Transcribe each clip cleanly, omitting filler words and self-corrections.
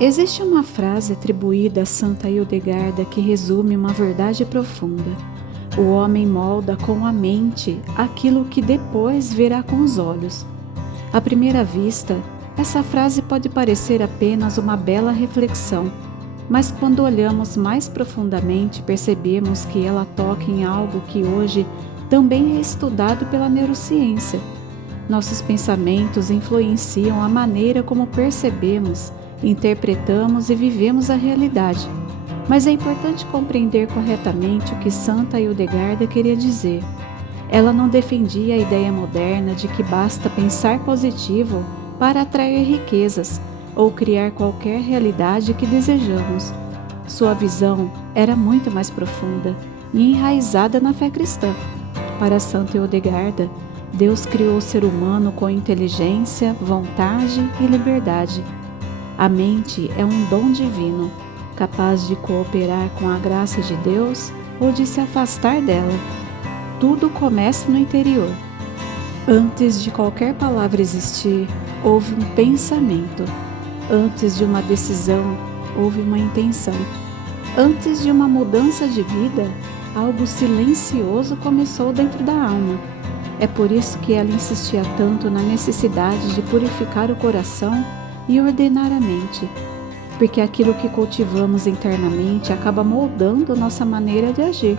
Existe uma frase atribuída a Santa Hildegarda que resume uma verdade profunda. O homem molda com a mente aquilo que depois verá com os olhos. À primeira vista, essa frase pode parecer apenas uma bela reflexão, mas quando olhamos mais profundamente, percebemos que ela toca em algo que hoje também é estudado pela neurociência. Nossos pensamentos influenciam a maneira como percebemos, interpretamos e vivemos a realidade. Mas é importante compreender corretamente o que Santa Hildegarda queria dizer. Ela não defendia a ideia moderna de que basta pensar positivo para atrair riquezas ou criar qualquer realidade que desejamos. Sua visão era muito mais profunda e enraizada na fé cristã. Para Santa Hildegarda, Deus criou o ser humano com inteligência, vontade e liberdade. A mente é um dom divino, capaz de cooperar com a graça de Deus ou de se afastar dela. Tudo começa no interior. Antes de qualquer palavra existir, houve um pensamento. Antes de uma decisão, houve uma intenção. Antes de uma mudança de vida, algo silencioso começou dentro da alma. É por isso que ela insistia tanto na necessidade de purificar o coração e ordenar a mente, porque aquilo que cultivamos internamente acaba moldando nossa maneira de agir.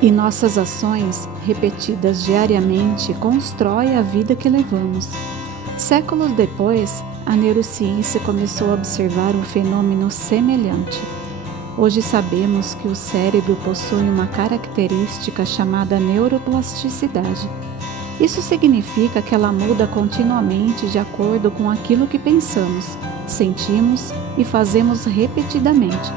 E nossas ações, repetidas diariamente, constroem a vida que levamos. Séculos depois, a neurociência começou a observar um fenômeno semelhante. Hoje sabemos que o cérebro possui uma característica chamada neuroplasticidade. Isso significa que ela muda continuamente de acordo com aquilo que pensamos, sentimos e fazemos repetidamente.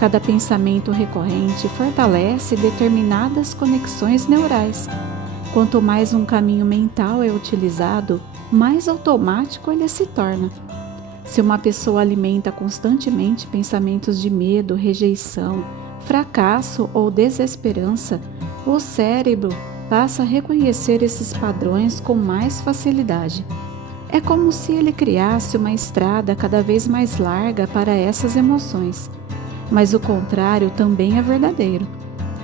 Cada pensamento recorrente fortalece determinadas conexões neurais. Quanto mais um caminho mental é utilizado, mais automático ele se torna. Se uma pessoa alimenta constantemente pensamentos de medo, rejeição, fracasso ou desesperança, o cérebro passa a reconhecer esses padrões com mais facilidade. É como se ele criasse uma estrada cada vez mais larga para essas emoções. Mas o contrário também é verdadeiro.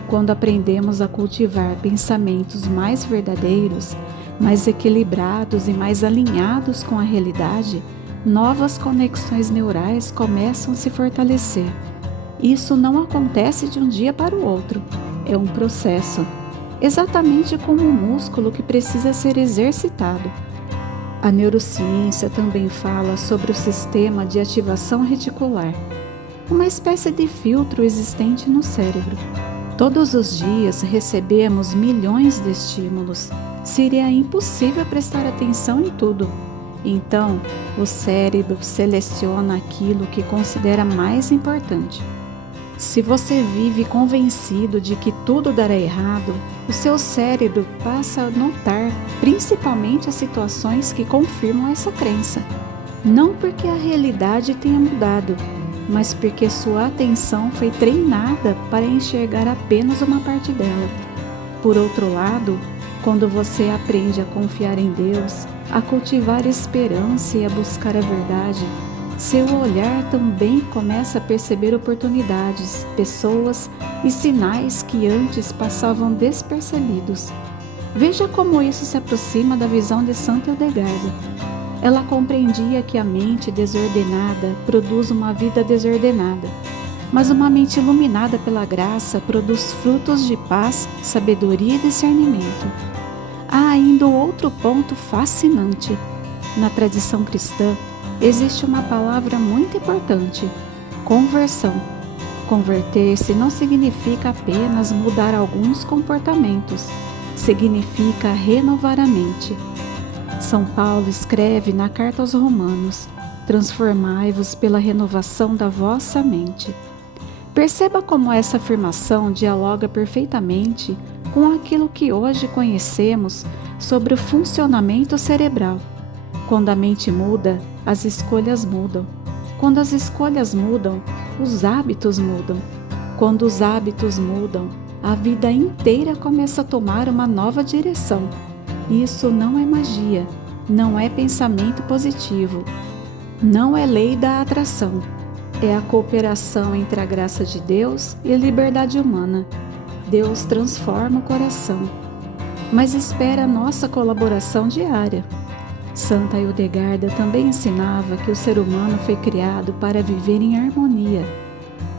Quando aprendemos a cultivar pensamentos mais verdadeiros, mais equilibrados e mais alinhados com a realidade, novas conexões neurais começam a se fortalecer. Isso não acontece de um dia para o outro, é um processo, exatamente como um músculo que precisa ser exercitado. A neurociência também fala sobre o sistema de ativação reticular, uma espécie de filtro existente no cérebro. Todos os dias recebemos milhões de estímulos. Seria impossível prestar atenção em tudo. Então, o cérebro seleciona aquilo que considera mais importante. Se você vive convencido de que tudo dará errado, o seu cérebro passa a notar principalmente as situações que confirmam essa crença. Não porque a realidade tenha mudado, mas porque sua atenção foi treinada para enxergar apenas uma parte dela. Por outro lado, quando você aprende a confiar em Deus, a cultivar esperança e a buscar a verdade, seu olhar também começa a perceber oportunidades, pessoas e sinais que antes passavam despercebidos. Veja como isso se aproxima da visão de Santa Hildegarda. Ela compreendia que a mente desordenada produz uma vida desordenada, mas uma mente iluminada pela graça produz frutos de paz, sabedoria e discernimento. Há ainda outro ponto fascinante. Na tradição cristã, existe uma palavra muito importante: conversão. Converter-se não significa apenas mudar alguns comportamentos, significa renovar a mente. São Paulo escreve na carta aos Romanos: transformai-vos pela renovação da vossa mente. Perceba como essa afirmação dialoga perfeitamente com aquilo que hoje conhecemos sobre o funcionamento cerebral. Quando a mente muda, as escolhas mudam. Quando as escolhas mudam, os hábitos mudam. Quando os hábitos mudam, a vida inteira começa a tomar uma nova direção. Isso não é magia, não é pensamento positivo. Não é lei da atração, é a cooperação entre a graça de Deus e a liberdade humana. Deus transforma o coração, mas espera a nossa colaboração diária. Santa Hildegarda também ensinava que o ser humano foi criado para viver em harmonia.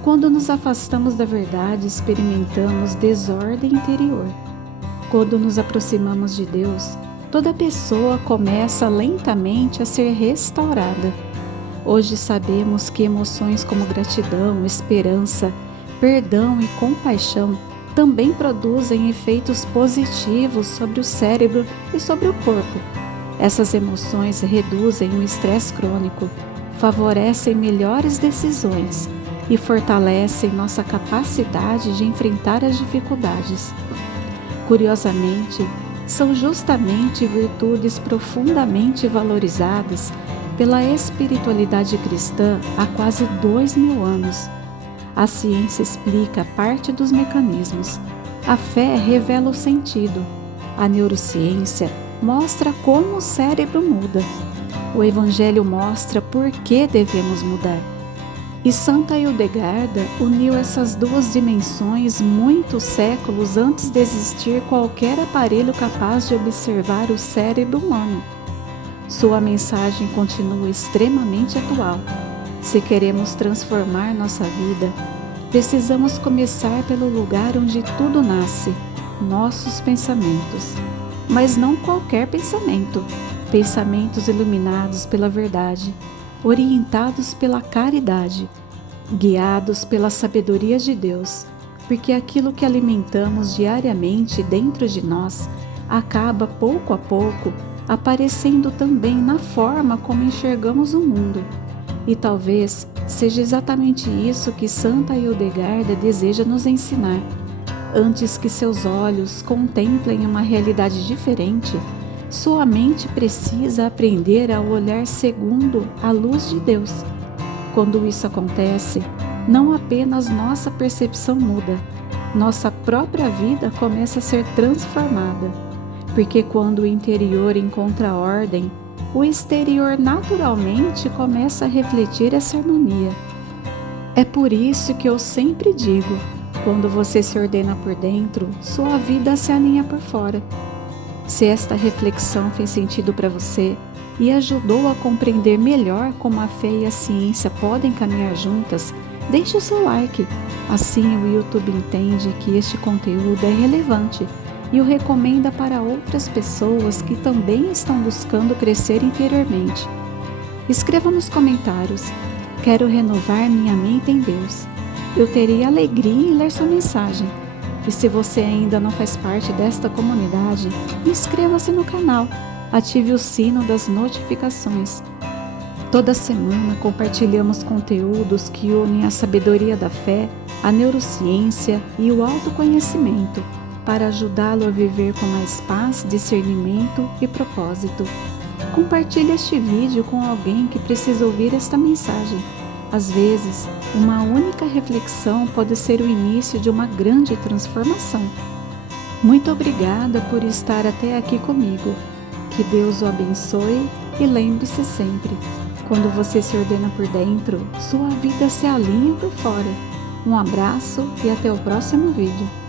Quando nos afastamos da verdade, experimentamos desordem interior. Quando nos aproximamos de Deus, toda pessoa começa lentamente a ser restaurada. Hoje sabemos que emoções como gratidão, esperança, perdão e compaixão também produzem efeitos positivos sobre o cérebro e sobre o corpo. Essas emoções reduzem o estresse crônico, favorecem melhores decisões e fortalecem nossa capacidade de enfrentar as dificuldades. Curiosamente, são justamente virtudes profundamente valorizadas pela espiritualidade cristã há quase 2000 anos. A ciência explica parte dos mecanismos. A fé revela o sentido. A neurociência mostra como o cérebro muda. O Evangelho mostra por que devemos mudar. E Santa Hildegarda uniu essas duas dimensões muitos séculos antes de existir qualquer aparelho capaz de observar o cérebro humano. Sua mensagem continua extremamente atual. Se queremos transformar nossa vida, precisamos começar pelo lugar onde tudo nasce, nossos pensamentos. Mas não qualquer pensamento, pensamentos iluminados pela verdade, orientados pela caridade, guiados pela sabedoria de Deus, porque aquilo que alimentamos diariamente dentro de nós acaba pouco a pouco aparecendo também na forma como enxergamos o mundo. E talvez seja exatamente isso que Santa Hildegarda deseja nos ensinar. Antes que seus olhos contemplem uma realidade diferente, sua mente precisa aprender a olhar segundo a luz de Deus. Quando isso acontece, não apenas nossa percepção muda, nossa própria vida começa a ser transformada. Porque quando o interior encontra ordem, o exterior naturalmente começa a refletir essa harmonia. É por isso que eu sempre digo: quando você se ordena por dentro, sua vida se alinha por fora. Se esta reflexão fez sentido para você e ajudou a compreender melhor como a fé e a ciência podem caminhar juntas, deixe o seu like. Assim o YouTube entende que este conteúdo é relevante e o recomenda para outras pessoas que também estão buscando crescer interiormente. Escreva nos comentários: quero renovar minha mente em Deus. Eu teria alegria em ler sua mensagem. E se você ainda não faz parte desta comunidade, inscreva-se no canal, ative o sino das notificações. Toda semana compartilhamos conteúdos que unem a sabedoria da fé, a neurociência e o autoconhecimento, para ajudá-lo a viver com mais paz, discernimento e propósito. Compartilhe este vídeo com alguém que precisa ouvir esta mensagem. Às vezes, uma única reflexão pode ser o início de uma grande transformação. Muito obrigada por estar até aqui comigo. Que Deus o abençoe e lembre-se sempre: quando você se ordena por dentro, sua vida se alinha por fora. Um abraço e até o próximo vídeo.